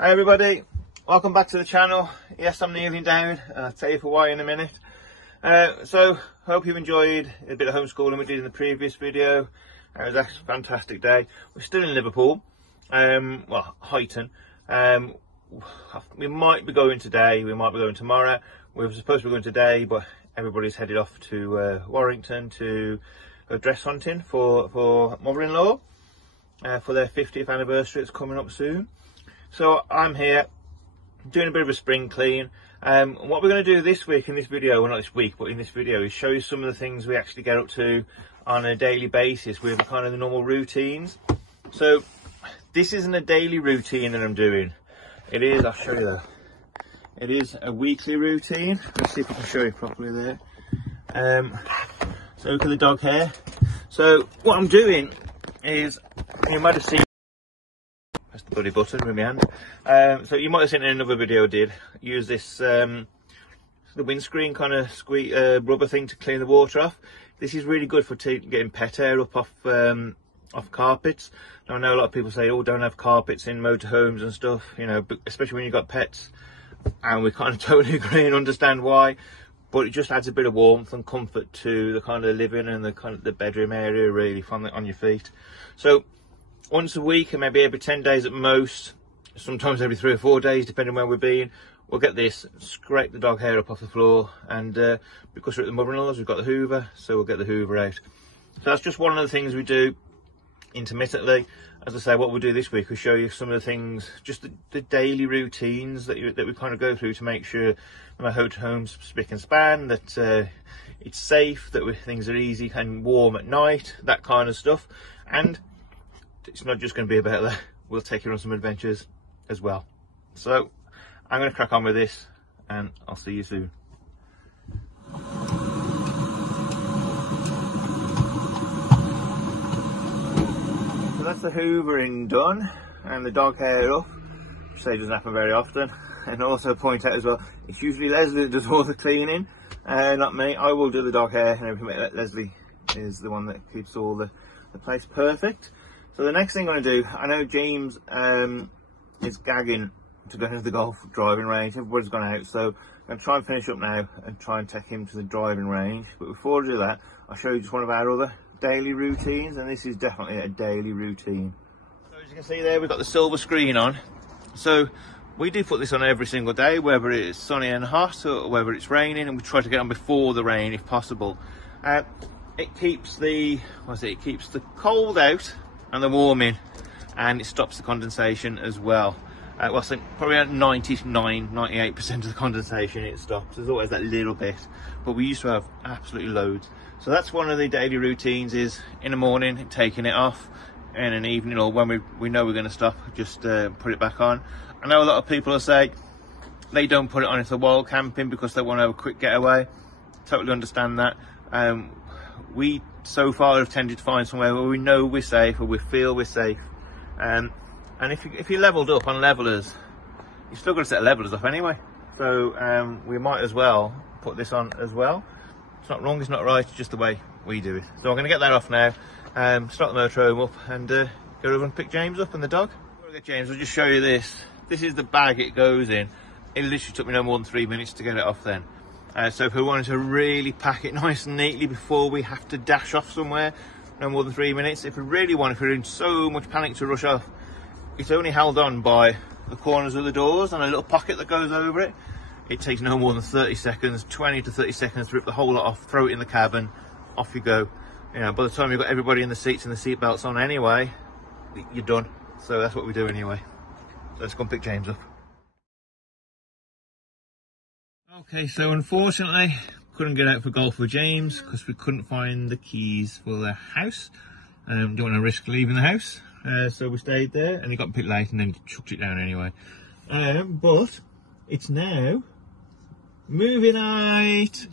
Hi everybody, welcome back to the channel. Yes, I'm kneeling down. I'll tell you for why in a minute. So, hope you've enjoyed a bit of homeschooling we did in the previous video. It was a fantastic day. We're still in Liverpool, well, Huyton. We might be going today, we might be going tomorrow. We were supposed to be going today, but everybody's headed off to Warrington to go dress hunting for mother-in-law for their 50th anniversary. It's coming up soon. So I'm here doing a bit of a spring clean. What we're going to do this week in this video, well not this week, but in this video, is show you some of the things we actually get up to on a daily basis with kind of the normal routines. So this isn't a daily routine that I'm doing. It is, I'll show you that. It is a weekly routine. Let's see if I can show you properly there. So look at the dog hair. So what I'm doing is, you might have seen, press the bloody button with my hand. So you might have seen in another video I did, use this the windscreen kind of rubber thing to clean the water off. This is really good for getting pet hair up off carpets. Now I know a lot of people say, oh, don't have carpets in motorhomes and stuff, you know, but especially when you've got pets, and we kind of totally agree and understand why. But it just adds a bit of warmth and comfort to the kind of living and the kind of the bedroom area, really, on your feet. So once a week, and maybe every 10 days at most, sometimes every 3 or 4 days, depending where we're being, we'll get this, scrape the dog hair up off the floor, and because we're at the mother-in-law's, we've got the Hoover, so we'll get the Hoover out. So that's just one of the things we do intermittently. As I say, what we'll do this week, we'll show you some of the things, just the daily routines that we kind of go through to make sure my home's spick and span, that it's safe, that things are easy and warm at night, that kind of stuff. And it's not just going to be about that, we'll take you on some adventures as well. So I'm going to crack on with this, and I'll see you soon. So that's the hoovering done, and the dog hair up, which say doesn't happen very often. And also point out as well, it's usually Leslie that does all the cleaning, not me. I will do the dog hair and everything, but Leslie is the one that keeps all the place perfect. So the next thing I'm going to do, I know James is gagging to go to the golf driving range. Everybody's gone out, so I'm going to try and finish up now and try and take him to the driving range. But before I do that, I'll show you just one of our other daily routines, and this is definitely a daily routine. So as you can see there, we've got the silver screen on. So we do put this on every single day, whether it's sunny and hot or whether it's raining, and we try to get on before the rain if possible. It keeps the cold out and the warm in, and it stops the condensation as well. Well, I think probably at 98% of the condensation it stops. There's always that little bit, but we used to have absolutely loads. So that's one of the daily routines, is in the morning taking it off, and in the evening, or when we know we're going to stop, just put it back on. I know a lot of people will say they don't put it on if they're wild camping because they want to have a quick getaway. Totally understand that. We so far have tended to find somewhere where we know we're safe, or we feel we're safe. And if you're leveled up on levelers, you've still got to set levelers off anyway. So we might as well put this on as well. It's not wrong, it's not right, it's just the way we do it. So I'm going to get that off now, start the motorhome up, and go over and pick James up and the dog. Before I get James, I'll just show you this. This is the bag it goes in. It literally took me no more than 3 minutes to get it off then. So if we wanted to really pack it nice and neatly before we have to dash off somewhere, no more than 3 minutes. If we really want, if we're in so much panic to rush off, it's only held on by the corners of the doors and a little pocket that goes over it. It takes no more than 30 seconds, 20 to 30 seconds to rip the whole lot off, throw it in the cabin, off you go. You know, by the time you've got everybody in the seats and the seat belts on anyway, you're done. So that's what we do anyway. So let's go and pick James up. Okay, so unfortunately, couldn't get out for golf with James because we couldn't find the keys for the house. Don't want to risk leaving the house, so we stayed there, and he got a bit late and then chucked it down anyway. But it's now movie night.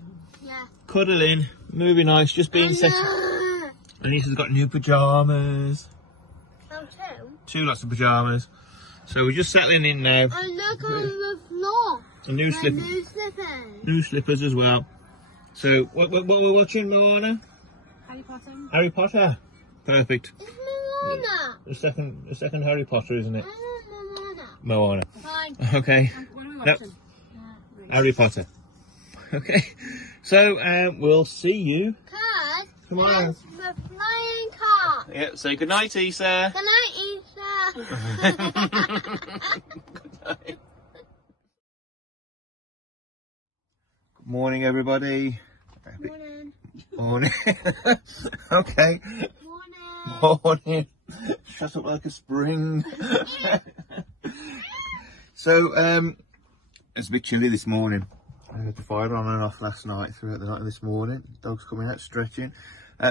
Yeah. Cuddling, movie night, just being set. And he's got new pajamas. Oh, two lots of pajamas. So we're just settling in now. And look on the floor. New slippers. New slippers as well. So what we're watching, Moana? Harry Potter. Harry Potter. Perfect. It's Moana. The second Harry Potter, isn't it? I want Moana. Moana. Fine. Okay. What are we No. watching? Harry Potter. Okay. So we'll see you Cause tomorrow. there's the flying car. Yeah. Say good night, Isa. Good night, Isa. Good night. Good morning, everybody. Morning. Morning. Okay. Morning. Morning. Shut up like a spring. So, it's a bit chilly this morning. I had the fire on and off last night, throughout the night and this morning. Dog's coming out stretching.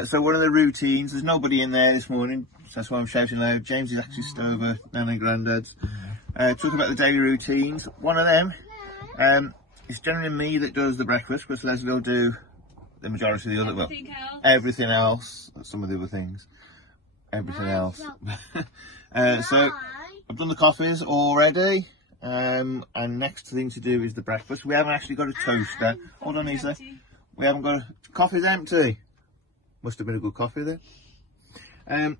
So one of the routines, there's nobody in there this morning, so that's why I'm shouting loud. James is actually still over Nan and Grandad's. Talk about the daily routines. One of them, it's generally me that does the breakfast, because Leslie will do the majority of the other, well, everything else, some of the other things, everything else. So I've done the coffees already, and next thing to do is the breakfast. We haven't actually got a toaster. Hold on, Isa. We haven't got coffee's empty. Must have been a good coffee then.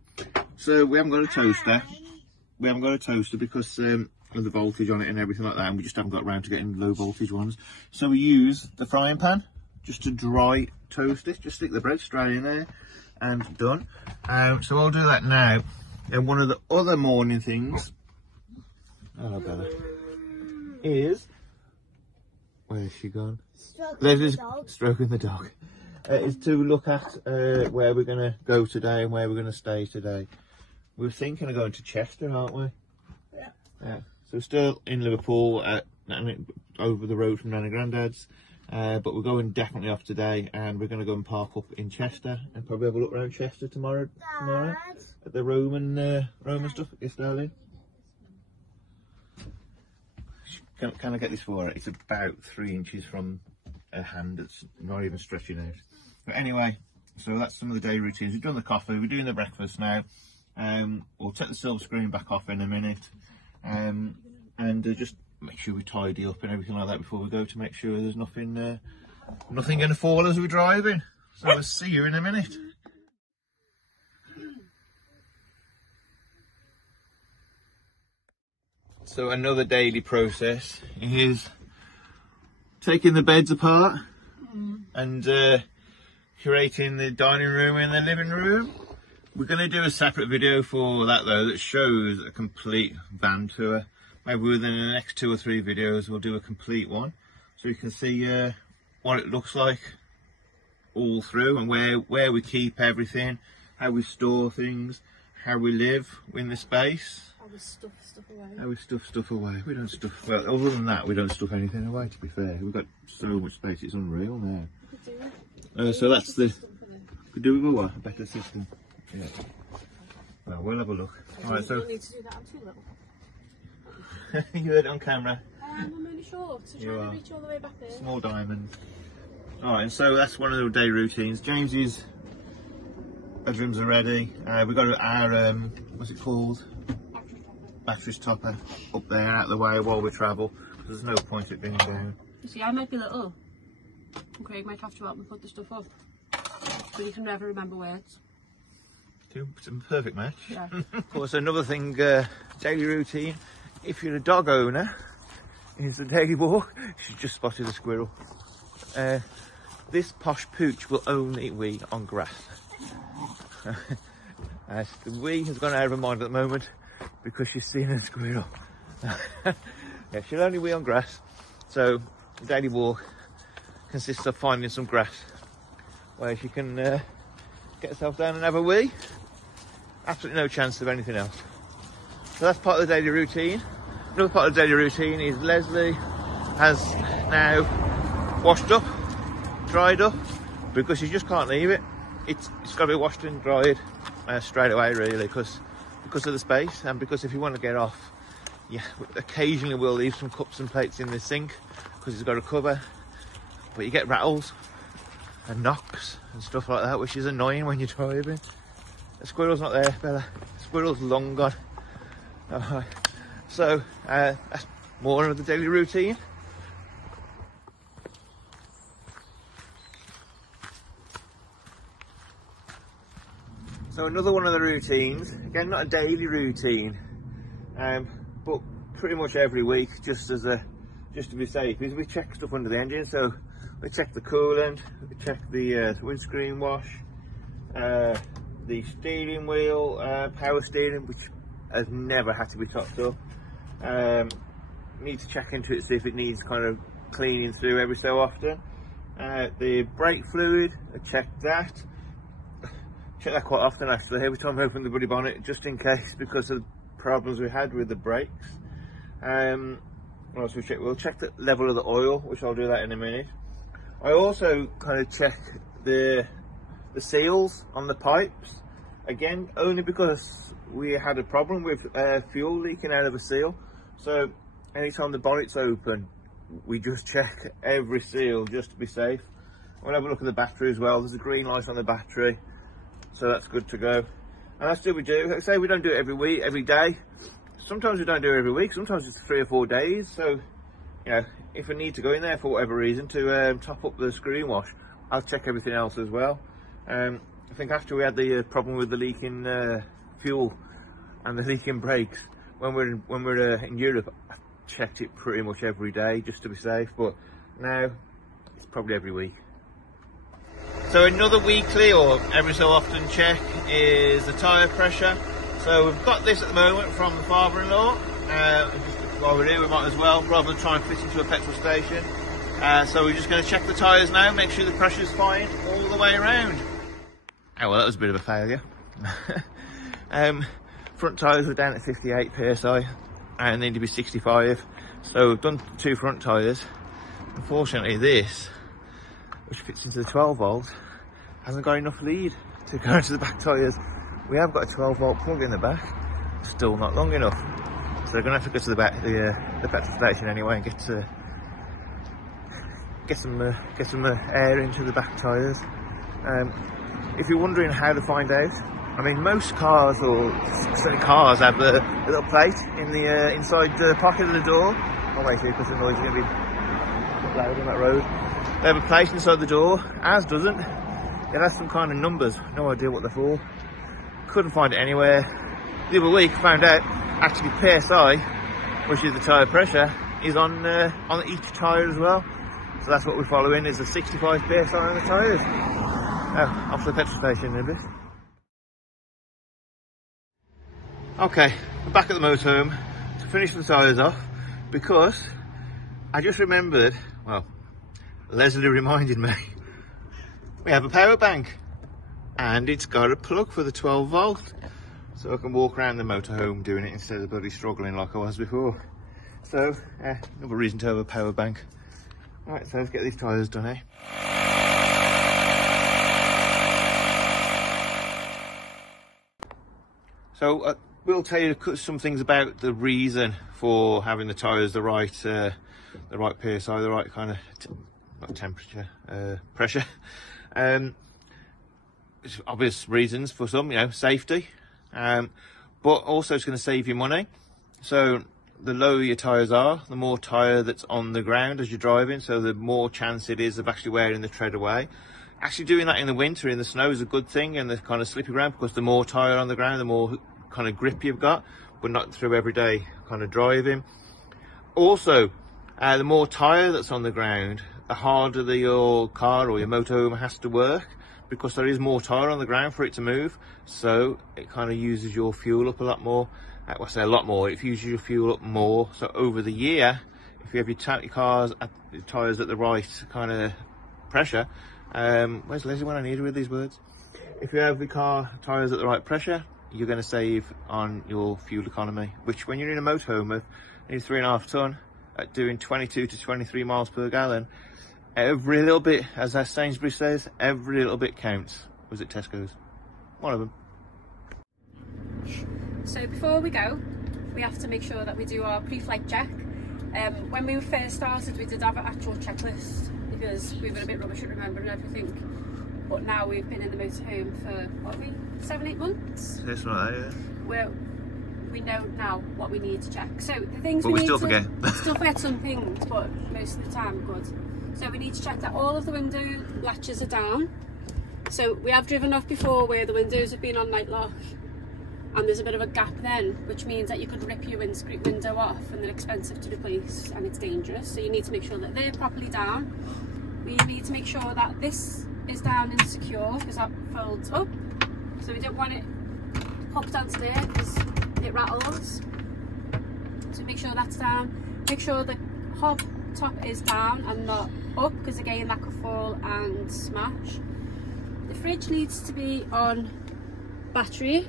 So we haven't got a toaster. We haven't got a toaster because of the voltage on it and everything like that, and we just haven't got around to getting low voltage ones. So we use the frying pan just to dry toast it. Just stick the bread straight in there and done. So I'll do that now. And one of the other morning things, hello Bella, is, where's she gone? Leslie's stroking the dog. Is to look at where we're going to go today and where we're going to stay today. We're thinking of going to Chester, aren't we? Yeah. Yeah. So we're still in Liverpool, over the road from Nan and Grandad's, but we're going definitely off today, and we're going to go and park up in Chester and probably have a look around Chester tomorrow at the Roman stuff. Yes, darling. Can I get this for her? It's about 3 inches from a hand. It's not even stretching out. But anyway, so that's some of the day routines. We've done the coffee, we're doing the breakfast now. We'll take the silver screen back off in a minute, and just make sure we tidy up and everything like that before we go, to make sure there's nothing going to fall as we're driving. So we'll see you in a minute. So another daily process is taking the beds apart and curating the dining room and the living room. We're going to do a separate video for that though, that shows a complete van tour. Maybe within the next 2 or 3 videos we'll do a complete one, so you can see what it looks like all through, and where we keep everything, how we store things, how we live in the space. How we stuff stuff away. How we stuff away. We don't stuff, well, other than that, we don't stuff anything away, to be fair. We've got so much space, it's unreal now. So that's the, could do with a better system. Yeah. Well, we'll have a look. Alright, so. You need to do that, I'm too little. You heard it on camera. I'm really short, so trying to reach all the way back there. Small diamond. Alright, and so that's one of the day routines. James's bedrooms are ready. We've got our, what's it called? Batteries topper up there, out of the way while we travel, because there's no point it being down. You see, I might be little, and Craig might have to help me put the stuff up, but he can never remember words. It's a perfect match. Yeah. Of course, another thing, daily routine, if you're a dog owner, is the daily walk. She's just spotted a squirrel. This posh pooch will only wee on grass. The wee has gone out of her mind at the moment because she's seen a squirrel. Yeah, she'll only wee on grass. So the daily walk consists of finding some grass where she can get herself down and have a wee. Absolutely no chance of anything else. So that's part of the daily routine. Another part of the daily routine is Leslie has now washed up, dried up, because she just can't leave it. It's got to be washed and dried straight away, really, because of the space, and because if you want to get off, yeah, occasionally we'll leave some cups and plates in the sink because it's got a cover, but you get rattles and knocks and stuff like that, which is annoying when you're driving. The squirrel's not there, Bella. The squirrel's long gone. So that's more of the daily routine. So another one of the routines, again not a daily routine, but pretty much every week, just to be safe. Is we check stuff under the engine. So we check the coolant, we check the windscreen wash, the steering wheel, power steering, which has never had to be topped up. Need to check into it, see if it needs kind of cleaning through every so often. The brake fluid, I check that. Check that quite often actually, every time I open the bloody bonnet, just in case, because of the problems we had with the brakes. What else we check? We'll check the level of the oil, which I'll do that in a minute. I also kind of check the seals on the pipes, again only because we had a problem with fuel leaking out of a seal. So anytime the bonnet's open, we just check every seal just to be safe. We'll have a look at the battery as well. There's a green light on the battery, so that's good to go. And that's what we do. Like I say, we don't do it every week, every day. Sometimes we don't do it every week, sometimes it's 3 or 4 days. So, you know, if I need to go in there for whatever reason to top up the screen wash, I'll check everything else as well. I think after we had the problem with the leaking fuel and the leaking brakes, when we're in Europe, I checked it pretty much every day just to be safe, but now it's probably every week. So another weekly or every so often check is the tyre pressure. So we've got this at the moment from the father-in-law. While we're here, we might as well, rather than try and fit into a petrol station. So we're just going to check the tyres now, make sure the pressure's fine all the way around. Oh well, that was a bit of a failure. Front tyres were down at 58 psi and need to be 65. So we've done 2 front tyres. Unfortunately this, which fits into the 12 volt, hasn't got enough lead to go into the back tyres. We have got a 12 volt plug in the back, still not long enough. So we're going to have to go to the back, the petrol station anyway, and get some air into the back tyres. If you're wondering how to find out, I mean, most cars, or certainly cars, have a little plate in the inside the pocket of the door. Oh wait, because the noise is going to be loud on that road. They have a plate inside the door. Ours doesn't. It has some kind of numbers. No idea what they're for. Couldn't find it anywhere. The other week, found out actually PSI, which is the tyre pressure, is on each tyre as well. So that's what we're following, is a 65 PSI on the tyres. Oh, off to the petrol station in a bit. Okay, we're back at the motorhome to finish the tyres off, because I just remembered, well, Leslie reminded me, we have a power bank and it's got a plug for the 12 volt, so I can walk around the motorhome doing it instead of bloody struggling like I was before. So another reason to have a power bank. Right, so let's get these tyres done, eh? So we'll tell you some things about the reason for having the tyres the right PSI, the right kind of not temperature, pressure. It's obvious reasons for some, you know, safety, but also it's going to save you money. So the lower your tyres are, the more tyre that's on the ground as you're driving, so the more chance it is of actually wearing the tread away. Actually doing that in the winter, in the snow, is a good thing, and the kind of slippy ground, because the more tyre on the ground, the more kind of grip you've got, but not through everyday kind of driving. Also, the more tyre that's on the ground, the harder your car or your motorhome has to work, because there is more tyre on the ground for it to move, so it kind of uses your fuel up a lot more. Well, I say a lot more, it uses your fuel up more. So over the year, if you have your cars at the tyres at the right kind of pressure, where's Leslie when I need her with these words? If you have your car tyres at the right pressure, you're going to save on your fuel economy, which when you're in a motorhome of nearly 3.5 tonne at doing 22 to 23 miles per gallon, every little bit, as Sainsbury's says, every little bit counts. Was it Tesco's? One of them. So before we go, we have to make sure that we do our pre-flight check. When we first started, we did have an actual checklist, because we were a bit rubbish at remembering everything. But now we've been in the motorhome for, what are we, 7-8 months? Yes, right, yeah. We know now what we need to check. So the things but we still forget. Still forget some things, but most of the time we're good. So we need to check that all of the window latches are down. So we have driven off before where the windows have been on night lock, and there's a bit of a gap then, which means that you could rip your window off and they're expensive to replace and it's dangerous. So you need to make sure that they're properly down. We need to make sure that this is down and secure, because that folds up. So we don't want it hooked onto there because it rattles. So make sure that's down. Make sure the hob top is down and not up, because again that could fall and smash. The fridge needs to be on battery.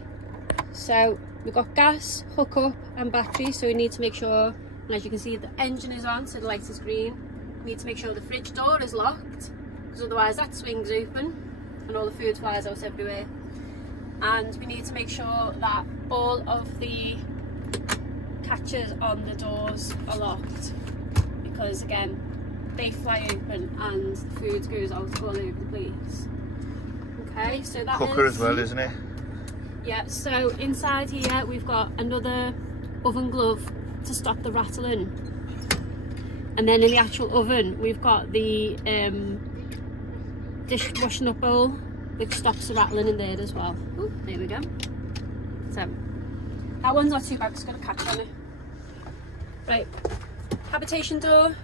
So we've got gas, hookup and battery, so we need to make sure, and as you can see the engine is on, so the light is green. We need to make sure the fridge door is locked, because otherwise that swings open and all the food flies out everywhere. And we need to make sure that all of the catches on the doors are locked, because again they fly open and the food goes out all over the place. Okay, so that Cooker is, as well, isn't it? yeah, so inside here we've got another oven glove to stop the rattling, and then in the actual oven we've got the dish washing up bowl, which stops the rattling in there as well. Oh, there we go. So that one's not too bad, it's got a catch on it. Right, habitation door,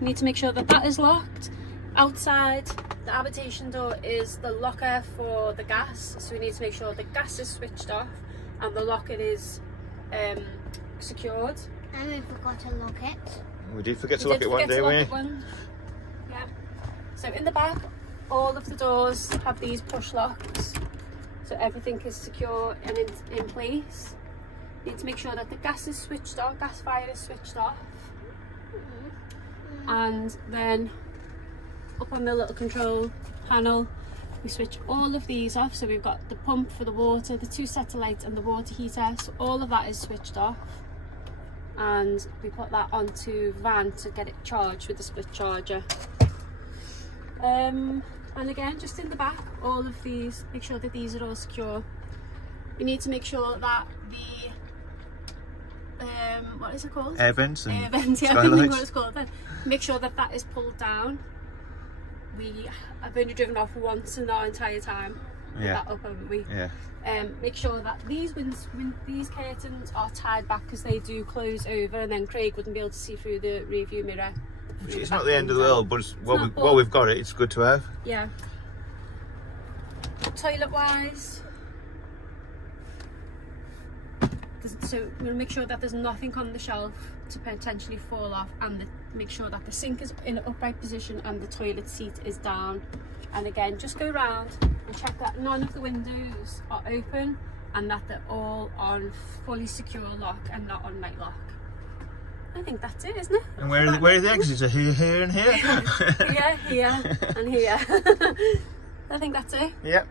we need to make sure that that is locked. Outside the habitation door is the locker for the gas, so we need to make sure the gas is switched off and the locker is secured. And we forgot to lock it. We did forget to lock it one day, didn't we? Yeah. So in the back, all of the doors have these push locks, so everything is secure and in place. You need to make sure that the gas is switched off, gas fire is switched off. And then up on the little control panel we switch all of these off, so we've got the pump for the water, the 2 sets of lights and the water heater, so all of that is switched off, and we put that onto van to get it charged with the split charger. And again, just in the back, all of these, make sure that these are all secure. We need to make sure that the what is it called? Air vents and air vents, yeah, I don't think what it's called then. Make sure that that is pulled down. I've only driven off once in our entire time. Yeah. That up, haven't we? Yeah. Make sure that these these curtains are tied back, because they do close over, and then Craig wouldn't be able to see through the rear view mirror. It's not the end of the world, but while we've got it, it's good to have. Yeah. Toilet wise, so we're going to make sure that there's nothing on the shelf to potentially fall off, and make sure that the sink is in an upright position and the toilet seat is down. And again, just go around and check that none of the windows are open and that they're all on fully secure lock and not on night lock. I think that's it, isn't it? And where are the exits? Are here and here? Here and here. I think that's it. Yeah.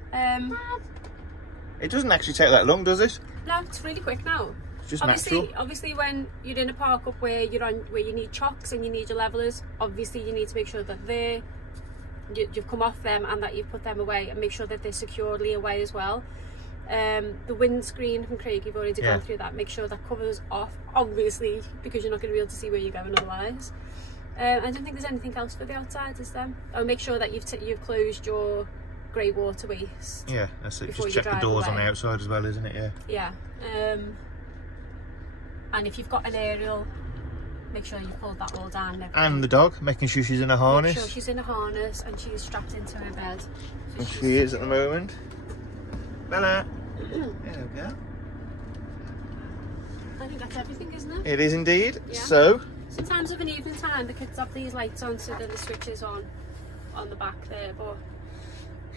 It doesn't actually take that long, does it? No, it's really quick now. It's just natural. Obviously, when you're in a park up where you need chocks and you need your levelers, obviously you need to make sure that you've come off them and that you've put them away, and make sure that they're securely away as well. The windscreen from Craig, you've already gone through that. Make sure that covers off, obviously, because you're not going to be able to see where you're going otherwise. I don't think there's anything else for the outside, is there? Oh, make sure that you've closed your grey water waste. Yeah, that's it. Just check the doors on the outside as well, isn't it? Yeah. Yeah. And if you've got an aerial, make sure you pulled that all down. And the dog, making sure she's in a harness. Make sure she's in a harness and she's strapped into her bed. And she is at the moment. Bella. There we go. I think that's everything, isn't it? It is indeed. Yeah. So in terms of an evening time, the kids have these lights on, so then the switch is on the back there, but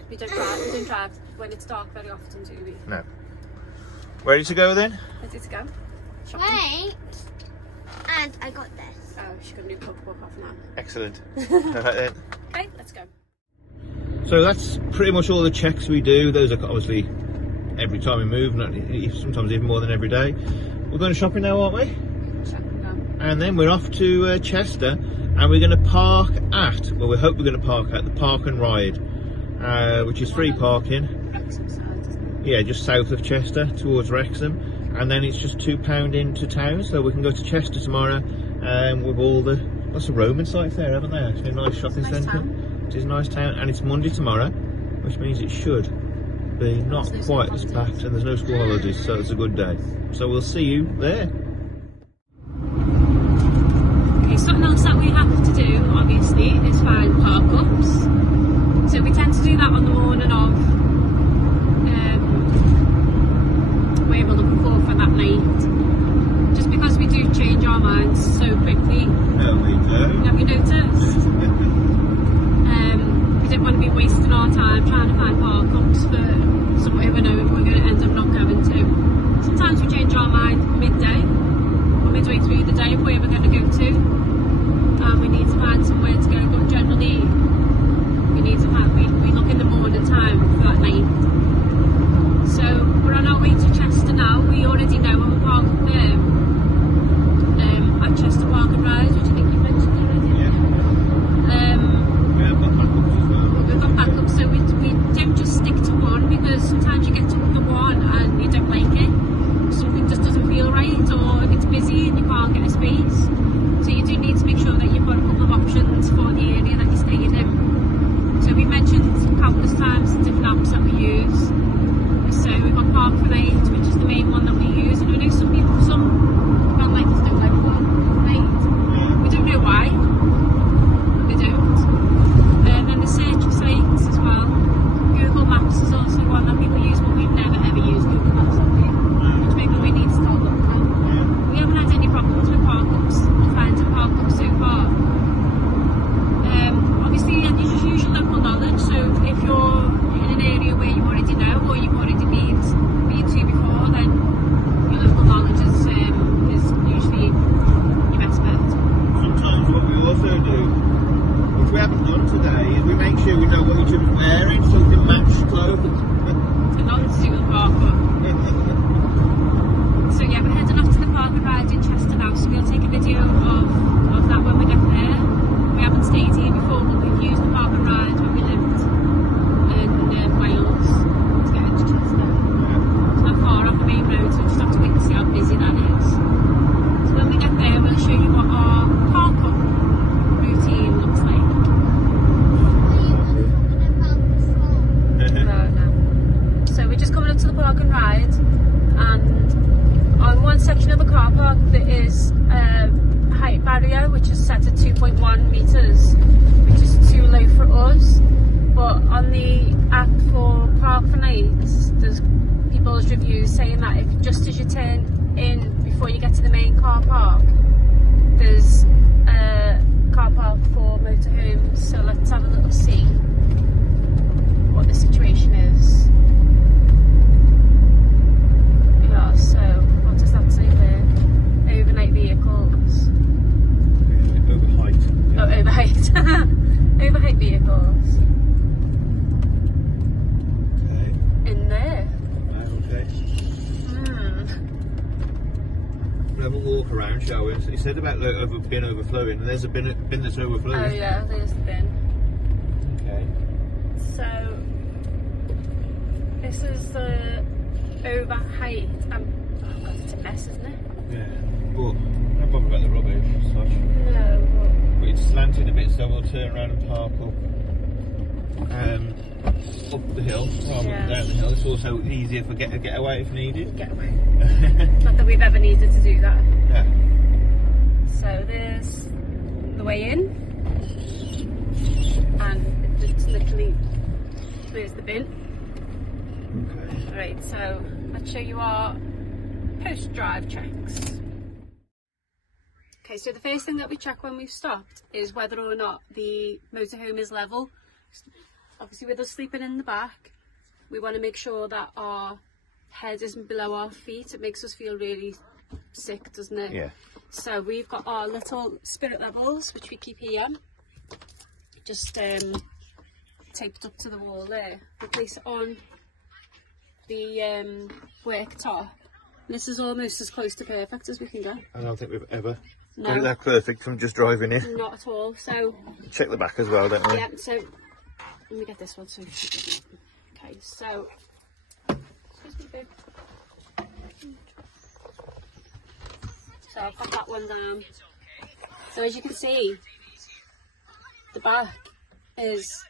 we don't drive when it's dark very often, do we? No. Ready to go then? Ready to go? Shopping. Wait. And I got this. Oh, she's got a new cookbook off now. Excellent. Alright then. Okay, let's go. So that's pretty much all the checks we do. Those are obviously every time we move, sometimes even more than every day. We're going shopping now, aren't we? Shopping now. And then we're off to Chester, and we're going to park at, well, we hope we're going to park at the Park and Ride, which is free parking. Wrexham side, isn't it? Yeah, just south of Chester towards Wrexham. And then it's just £2 into town, so we can go to Chester tomorrow with all the lots of Roman sites there, haven't there? It's a nice shopping centre. It is a nice town, and it's Monday tomorrow, which means it should be not quite as packed, and there's no squalors, so it's a good day. So we'll see you there. Okay, something else that we have to do, obviously, is find park-ups. So we tend to do that on the morning of where we're looking for that night. Just because we do change our minds so quickly. No, we do. Have you noticed? We don't want to be wasting our time trying to find park-ups for somewhere we know we're going to end up not going to. Sometimes we change our mind midday or midway through the day of where we're going to go to, and we need to find somewhere to go, but generally we need to find, we look in the morning time for that night. So we're on our way to Chester now. We already know when we're parked at Chester Park and Ride, which I think you mentioned already. Yeah. We've got backups as well. We've got backups, so we don't just stick to one, because sometimes you get to the one and you don't like it. Something just doesn't feel right, or if it's busy and you can't get a space. So you do need to make sure that you've got a couple of options for the area that you're staying in. So we mentioned countless times the different apps that we use. So we've got Park for Night, which is the main one that we use, and we know some people, some vanlifers don't like Park for Night. We don't know why. They don't. And then the search for sites as well. Google Maps is also one that people use, but we've never ever used Google Maps, have we? Which maybe we need to start looking at. We haven't had any problems with park-ups or finding park-ups so far. Obviously, you just use your local knowledge, so if you're in an area where you already know, or you've already been to before, then your local knowledge is usually your best bet. Sometimes what we also do, which we haven't done today, is we make sure we know what each other's wearing, so we can match clothes. It's got nothing to do with park-up. So yeah, we're heading off to the Park and Ride in Chester now, so we'll take a video of that when we get there. We haven't stayed here before, but we've used the Park and Ride when we lived in Wales to get into Chester. It's not far off the main road, so we just have to wait to see how busy that is. So when we get there, we'll show you what our park-up routine looks like. No. So we're just coming up to the Park and Ride, and on one section of the car park there is a height barrier which is set at 2.1 metres, which is too low for us. But on the app for Park for Nights, there's people's reviews saying that if just as you turn in before you get to the main car park, there's a car park for motorhomes. So let's have a little see what the situation is. Yeah, so what does that say there? Overnight vehicles. Overheight. Oh, overheight. Overheight vehicles. Okay. In there. Okay. We'll have a walk around, shall we? So you said about the bin overflowing, and there's a bin that's overflowing. Oh yeah, there's the bin. Okay. So this is the overheight. Oh God, it's a mess, isn't it? Yeah. Well, I'm not bothered about the rubbish as such. No. But it's slanted a bit, so we'll turn around and park up the hill rather than down the hill. It's also easier for a getaway if needed. Getaway. Not that we've ever needed to do that. Yeah. So there's the way in, and it's literally, there's the bin. Okay. Right, so let's show you our post-drive checks. Okay, so the first thing that we check when we've stopped is whether or not the motorhome is level. Obviously with us sleeping in the back, we want to make sure that our head isn't below our feet. It makes us feel really sick, doesn't it? Yeah. So we've got our little spirit levels, which we keep here, just taped up to the wall there. We place it on the worktop. This is almost as close to perfect as we can get. I don't think we've ever No. got it that perfect from just driving in. Not at all. So Check the back as well, don't we? yeah, so let me get this one. So okay, so excuse me, babe. So I've got that one down. So as you can see, the back is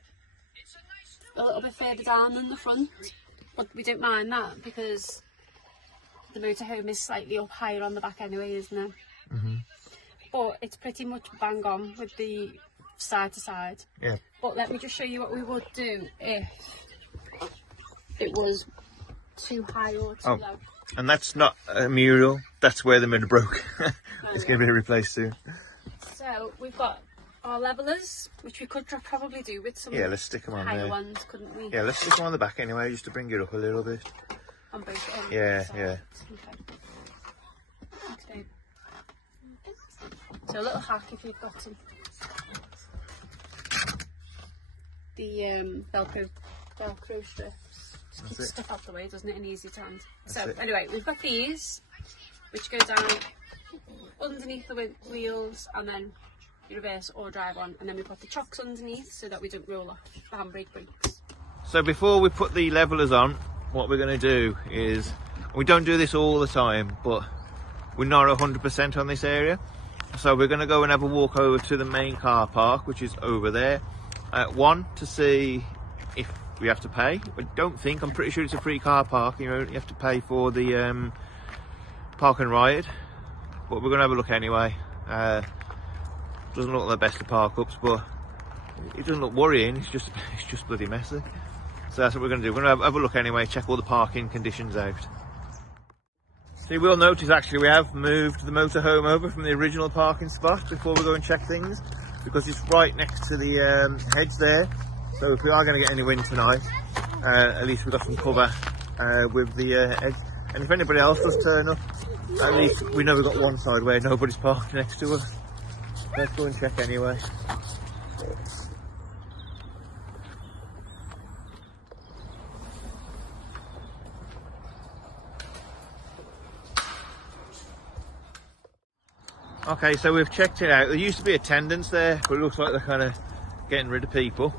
a little bit further down than the front. but we don't mind that because the motorhome is slightly up higher on the back anyway, isn't it? But it's pretty much bang on with the side to side. Yeah. But let me just show you what we would do if it was too high or too low. And that's not a mural, that's where the mirror broke. It's going to be replaced soon. So we've got our levelers, which we could probably do with some let's stick them on higher there. ones, couldn't we? Yeah, let's stick them on the back anyway, just to bring it up a little bit. On both sides. Yeah. Okay. Thanks, babe. So a little hack if you've got some. The Velcro strips. Just keeps stuff out the way, doesn't it? And easy to hand. So anyway, we've got these, which go down underneath the wheels, and then you reverse or drive on, and then we put the chocks underneath so that we don't roll off the handbrake brakes. So before we put the levelers on, what we're going to do is, we don't do this all the time, but we're not 100% on this area. So we're going to go and have a walk over to the main car park, which is over there. One, to see if we have to pay. I'm pretty sure it's a free car park. You have to pay for the park and ride. But we're going to have a look anyway. Doesn't look like the best of park ups, but it doesn't look worrying. It's just bloody messy. So that's what we're going to do. We're going to have a look anyway, check all the parking conditions out. So you will notice actually we have moved the motorhome over from the original parking spot before we go and check things, because it's right next to the hedge there. So if we are going to get any wind tonight, at least we've got some cover with the hedge. And if anybody else does turn up, at least we know we've got one side where nobody's parked next to us. Let's go and check anyway. Okay, so we've checked it out. There used to be attendants there, but it looks like they're kind of getting rid of people.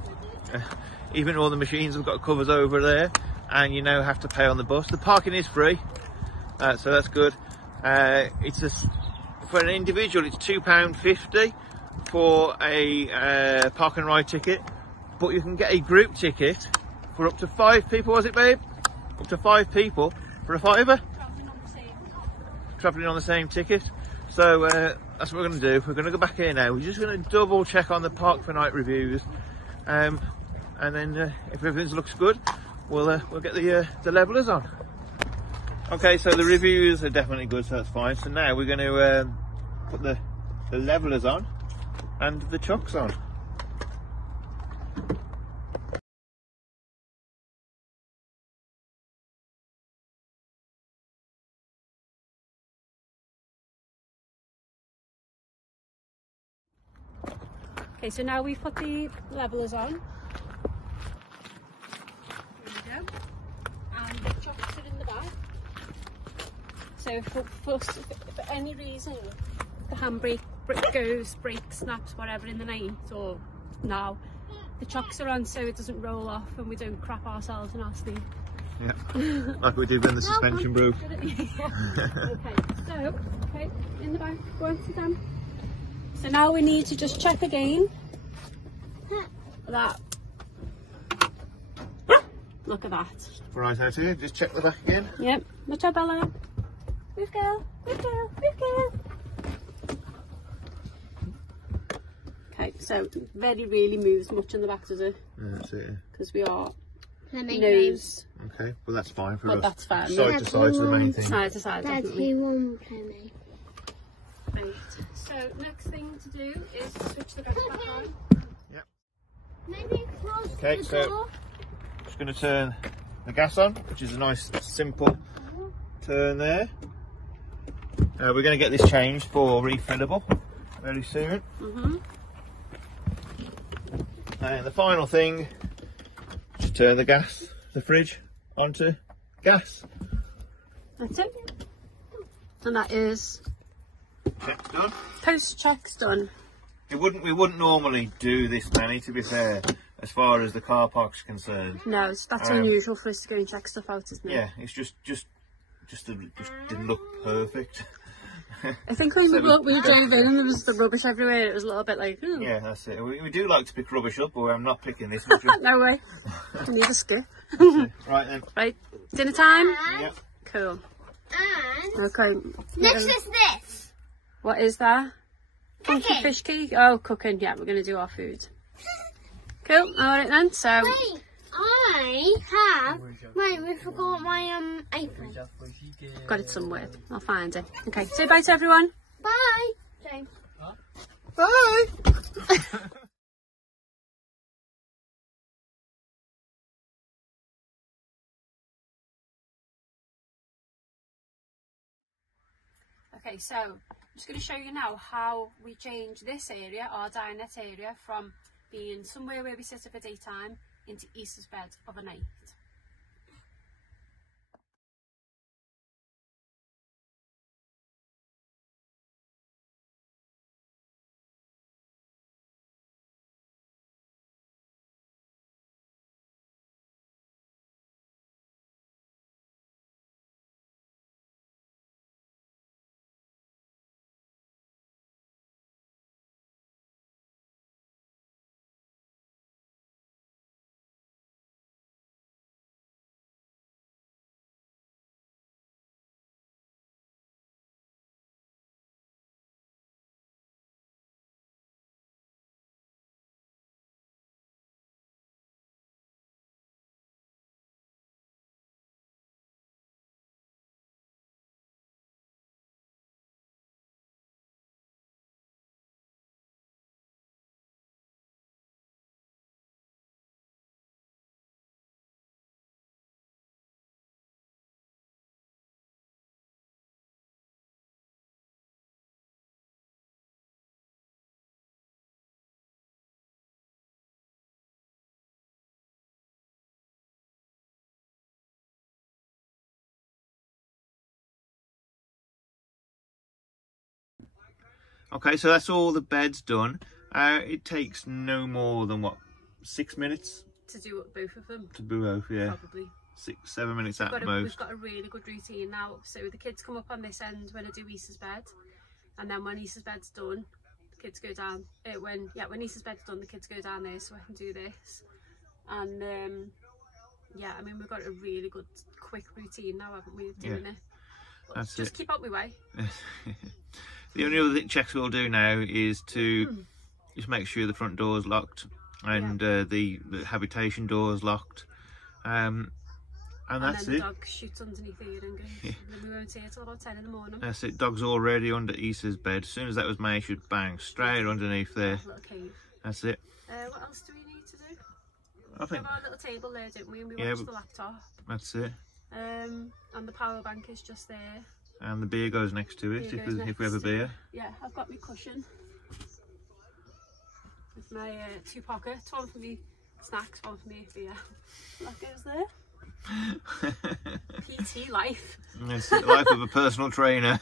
Even all the machines have got covers over there, and you now have to pay on the bus. The parking is free, so that's good. For an individual, it's £2.50 for a park and ride ticket, but you can get a group ticket for up to 5 people. Was it, babe? Up to 5 people for a £5. Travelling on the same ticket. So that's what we're going to do. We're going to go back here now. We're just going to double check on the park for night reviews, and then if everything looks good, we'll get the levelers on. Okay, so the reviews are definitely good, so that's fine. So now we're going to put the levelers on and the chocks on. Okay, so now we've put the levelers on. There we go. And the chocks are in the back. So for any reason the handbrake goes, brake snaps, whatever in the night or now, the chocks are on so it doesn't roll off and we don't crap ourselves in our sleep. Yeah, like we did when the suspension broke. Okay, in the back, go on, sit down. So now we need to just check again that. Look at that. Right out here, just check the back again. Yep, watch out, Bella. Move, girl, move, girl, move, girl. Okay, so very rarely moves much on the back, does it? Yeah, that's it. Because we are nose. Okay, well that's fine for but us. That's fine. Side to side to the main thing. Side to side, definitely. Play. Right. So next thing to do is switch the gas back on. Yep. Maybe close Okay, the so door. just going to turn the gas on, which is a nice simple turn there. We're going to get this changed for refillable very soon. And the final thing, just turn the fridge onto gas. That's it. And that is Check's done. post checks done. We wouldn't normally do this many, to be fair, as far as the car park's concerned. No, that's unusual for us to go and check stuff out, isn't it? Yeah, it's just didn't look perfect. I think when we drove in, there was the rubbish everywhere. It was a little bit like, ooh. Yeah, that's it. We do like to pick rubbish up, but I'm not picking this much up. No way. I need a skip. Right then. Right, dinner time? Yep. Cool. And Okay. next is this. What is that? Funky Cooking. fish cake? Oh, cooking. Yeah, we're going to do our food. Cool. Alright then, so... Wait, I have. Wait, we forgot my apron. Got it somewhere. I'll find it. Okay, say bye to everyone. Bye. James. Bye! Okay, so I'm just going to show you now how we change this area, our dinette area, from being somewhere where we sit for daytime into Easter's bed of a night. Okay, so that's all the beds done. It takes no more than, what, 6 minutes? To do both of them? To do both, yeah. Probably. 6, 7 minutes at most. We've got a really good routine now. So the kids come up on this end when I do Easter's bed. And then when Easter's bed's done, the kids go down. When Easter's bed's done, the kids go down there so I can do this. And yeah, I mean, we've got a really good, quick routine now, haven't we, of doing it? But That's just it. keep up my way. The only other checks we'll do now is to just make sure the front door's locked and the habitation door's locked. And that's then it. the dog shoots underneath here and goes. And then we won't see it till about 10 in the morning. That's it. Dog's already under Issa's bed. As soon as that was made, she'd bang straight underneath there. Little cave. That's it. What else do we need to do? I think. We have our little table there, didn't we? And we Yeah, watched the laptop. That's it. And the power bank is just there. And the beer goes next to it if we have a beer. Yeah, I've got my cushion with my 2 pockets, one for me snacks, one for me beer. That goes there. PT life. It's the life of a personal trainer.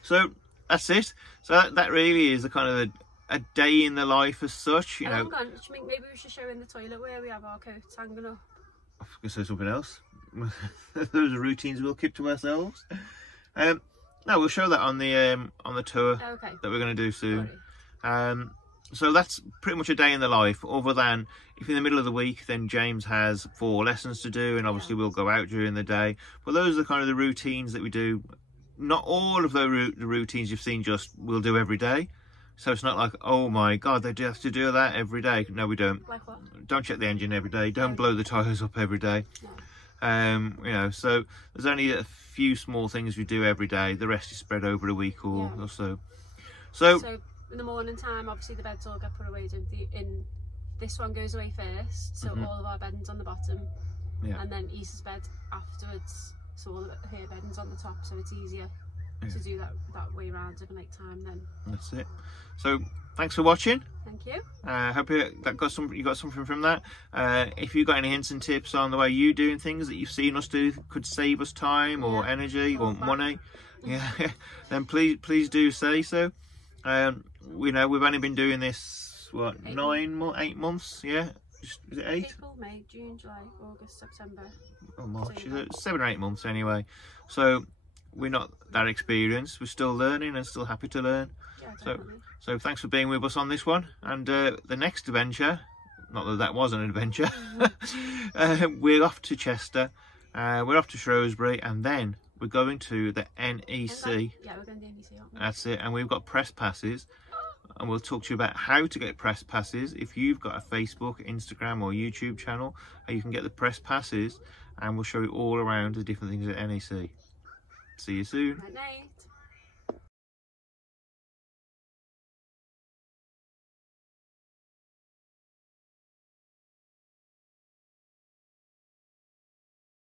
So that's it. So that really is a kind of a day in the life as such. You know. Hang on, maybe we should show in the toilet where we have our coats hanging up. I was going to say something else. Those are routines we'll keep to ourselves. No, we'll show that on the tour that we're going to do soon. So that's pretty much a day in the life, other than if in the middle of the week then James has 4 lessons to do, and obviously we'll go out during the day. But those are the kind of the routines that we do. Not all of the routines you've seen just we'll do every day. So it's not like, oh my god, they do have to do that every day. No, we don't. Like what? Don't check the engine every day. Don't blow the tyres up every day. No. You know, so there's only a few small things we do every day. The rest is spread over a week or so. So in the morning time, obviously the beds all get put away. This one goes away first, so all of our bedding's on the bottom, and then Easter's bed afterwards. So all of her bedding's on the top, so it's easier to do that way round at night time. Then that's it. So thanks for watching. Thank you. Hope you got something from that. If you've got any hints and tips on the way you doing things that you've seen us do could save us time or energy or money, then please do say so. We know we've only been doing this 8 months, yeah. Is it 8? April, May, June, July, August, September. Oh, March. 7 or 8 months anyway. So we're not that experienced. We're still learning and still happy to learn. Yeah, So thanks for being with us on this one. And the next adventure, not that that was an adventure, we're off to Chester, we're off to Shrewsbury, and then we're going to the NEC. Yeah, we're going to the NEC, aren't we? That's it, and we've got press passes, and we'll talk to you about how to get press passes. If you've got a Facebook, Instagram or YouTube channel, you can get the press passes, and we'll show you all around the different things at NEC. See you soon. Night night.